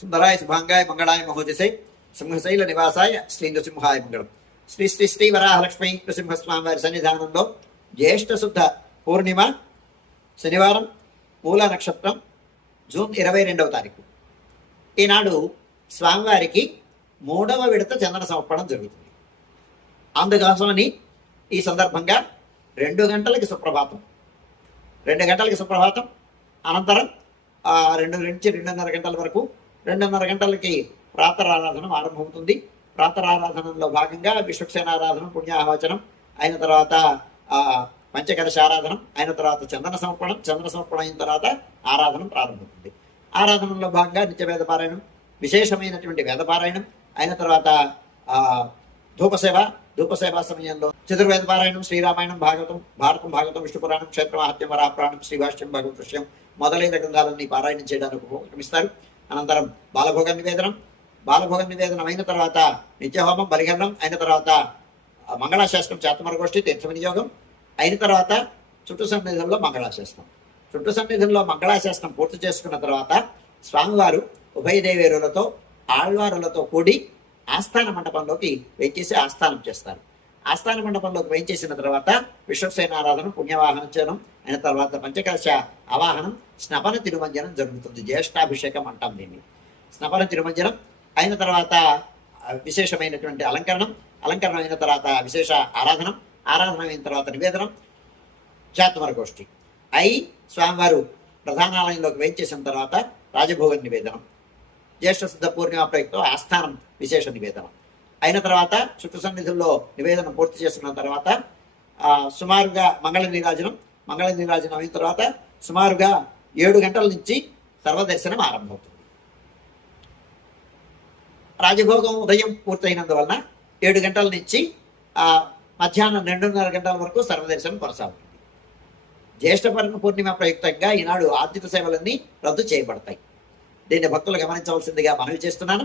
సుందరాయ శుభాంగాయ మంగళాయ మహోజసై సింహశైల నివాసాయ శ్రీ నృసింహాయ మంగళం. శ్రీ శ్రీ శ్రీ వరాహలక్ష్మి నృసింహస్వామి వారి సన్నిధానంలో జ్యేష్ఠ శుద్ధ పూర్ణిమ శనివారం మూల నక్షత్రం జూన్ ఇరవై రెండవ తారీఖు. ఈనాడు స్వామివారికి మూడవ విడత చందన సమర్పణం జరుగుతుంది. అందుకోసమని ఈ సందర్భంగా రెండు గంటలకి సుప్రభాతం. రెండు గంటలకి సుప్రభాతం. అనంతరం రెండు నుంచి రెండున్నర గంటల వరకు రెండున్నర గంటలకి ప్రాతరారాధనం ఆరంభమవుతుంది. ప్రాతరారాధనంలో భాగంగా విశ్వక్సేనారాధనం పుణ్యాహవచనం అయిన తర్వాత ఆ, పంచకలశ ఆరాధనం అయిన తర్వాత చందన సమర్పణం చందన సమర్పణ అయిన తర్వాత ఆరాధనం ప్రారంభమవుతుంది. ఆరాధనలో భాగంగా నిత్య వేద పారాయణం విశేషమైనటువంటి వేద పారాయణం అయిన తర్వాత ఆ, ధూపసేవ ధూపసేవ సమయంలో చతుర్వేద పారాయణం శ్రీరామాయణం భాగవతం భారతం భాగవతం విష్ణు పురాణం క్షేత్రం మహాత్యం వరాపురాణం శ్రీభాష్యం భగవత్ విషయం మొదలైన గ్రంథాలన్నీ పారాయణం చేయడానికి ఉపక్రమిస్తారు. అనంతరం బాలభోగ నివేదనం బాలభోగ నివేదనం అయిన తర్వాత నిత్యహోమం బలిహరణం అయిన తర్వాత మంగళాశాస్త్రం చేతమరగోష్ఠి తీర్థ వినియోగం అయిన తర్వాత చుట్టు సన్నిధుల్లో మంగళాశాస్త్రం చుట్టు సన్నిధుల్లో మంగళాశాస్త్రం పూర్తి చేసుకున్న తర్వాత స్వామివారు ఉభయదేవేరులతో ఆళ్వారులతో కూడి ఆస్థాన మండపంలోకి వెంచేసి ఆస్థానం చేస్తారు. ఆస్థాన మండపంలోకి వేయించేసిన తర్వాత విశ్వసేనారాధన పుణ్యవాహనం చేయడం అయిన తర్వాత పంచకలశ అవాహనం స్నపన తిరుమంజనం జరుగుతుంది. జ్యేష్ఠాభిషేకం అంటాం దీన్ని. స్నపన తిరుమంజనం అయిన తర్వాత విశేషమైనటువంటి అలంకరణం అలంకరణం అయిన తర్వాత విశేష ఆరాధనం ఆరాధన అయిన తర్వాత నివేదనం జాతమర గోష్ఠి. అయి స్వామివారు ప్రధానాలయంలోకి వేయించేసిన తర్వాత రాజభోగ నివేదనం. జ్యేష్ఠ శుద్ధ పూర్ణిమ ప్రయుక్తం ఆస్థానం విశేష నివేదనం. అయిన తర్వాత శుక్ర సన్నిధుల్లో నివేదన పూర్తి చేసుకున్న తర్వాత ఆ, సుమారుగా మంగళ నీరాజనం మంగళ నీరాజనం అయిన తర్వాత సుమారుగా ఏడు గంటల నుంచి సర్వదర్శనం ఆరంభమవుతుంది. రాజభోగం ఉదయం పూర్తయినందువలన ఏడు గంటల నుంచి ఆ, మధ్యాహ్నం రెండున్నర గంటల వరకు సర్వదర్శనం కొనసాగుతుంది. జ్యేష్ఠ పూర్ణిమ ప్రయుక్తంగా ఈనాడు ఆర్థిక సేవలన్నీ రద్దు చేయబడతాయి. దీన్ని భక్తులు గమనించవలసిందిగా మనవి చేస్తున్నాను.